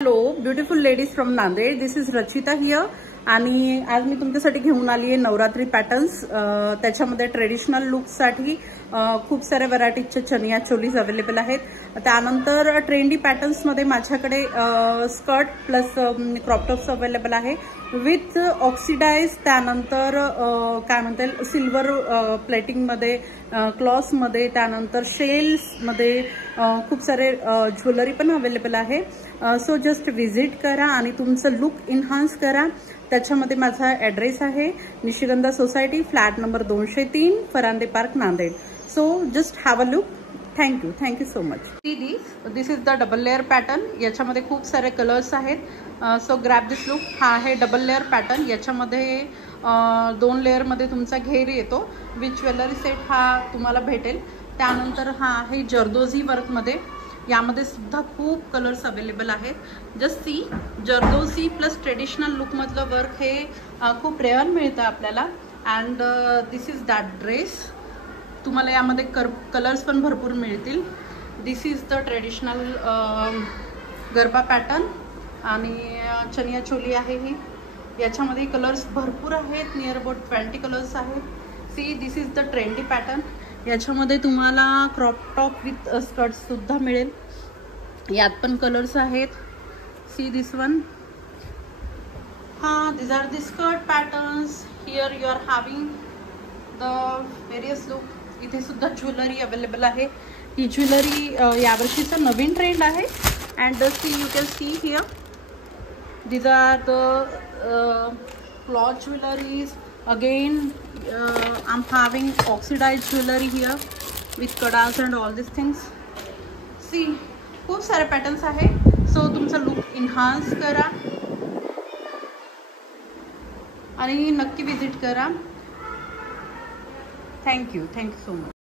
Hello beautiful ladies from Nanded. This is Rachita here आणि आज मी तुमच्यासाठी घेऊन आली आहे नवरात्री पॅटर्न्स. त्याच्यामध्ये ट्रेडिशनल लुकसाठी खूप सारे व्हरायटीजचे चनिया चोलीज अवेलेबल आहेत. त्यानंतर ट्रेंडी पॅटर्न्समध्ये माझ्याकडे skirt plus crop tops available आहे विथ ऑक्सिडाइज. त्यानंतर काय म्हणता येईल सिल्वर प्लेटिंगमध्ये, क्लॉथमध्ये, त्यानंतर शेल्समध्ये खूप सारे ज्वेलरी पण अवेलेबल आहे. सो जस्ट व्हिजिट करा आणि तुमचं लुक इन्हान्स करा. त्याच्यामध्ये माझा ॲड्रेस आहे Nishigandha society, flat number 203, Farande park, Nanded. So just have a look. Thank you so much. This is the double layer pattern. याच्यामध्ये खूप सारे कलर्स आहेत. So grab this look. हा आहे डबल लेअर पॅटर्न. याच्यामध्ये 2 लेअरमध्ये तुमचा घेर येतो. विथ ज्वेलरी सेट हा तुम्हाला भेटेल. त्यानंतर हा आहे जरदोझी वर्कमध्ये. यामध्ये सुद्धा खूप कलर्स अवेलेबल आहेत. Just see, zardozi plus traditional लुकमधलं वर्क हे खूप रेअर मिळतं आपल्याला. And this is that dress. तुम्हाला यामध्ये कलर्स पण भरपूर मिळतील. This is the traditional garba pattern आणि चनिया चोली आहे ही. याच्यामध्ये कलर्स भरपूर आहेत. नियर अबाउट 20 कलर्स आहेत. See, this is the trendy pattern. याच्यामध्ये तुम्हाला क्रॉप टॉप विथ स्कर्ट्ससुद्धा मिळेल. यात पण कलर्स आहेत. See this one. हां, this are the skirt patterns. Here you are having the various look. इथे सुद्धा ज्वेलरी अवेलेबल आहे. ही ज्वेलरी यावर्षीचा नवीन ट्रेंड आहे. And see, you can see here these are the cloth jewelries. Again I'm having oxidized jewelry here with kadas and all these things. See, खूप सारे patterns आहे. सो तुमचा लुक इन्हान्स करा आणि नक्की विजिट करा. Thank you so much.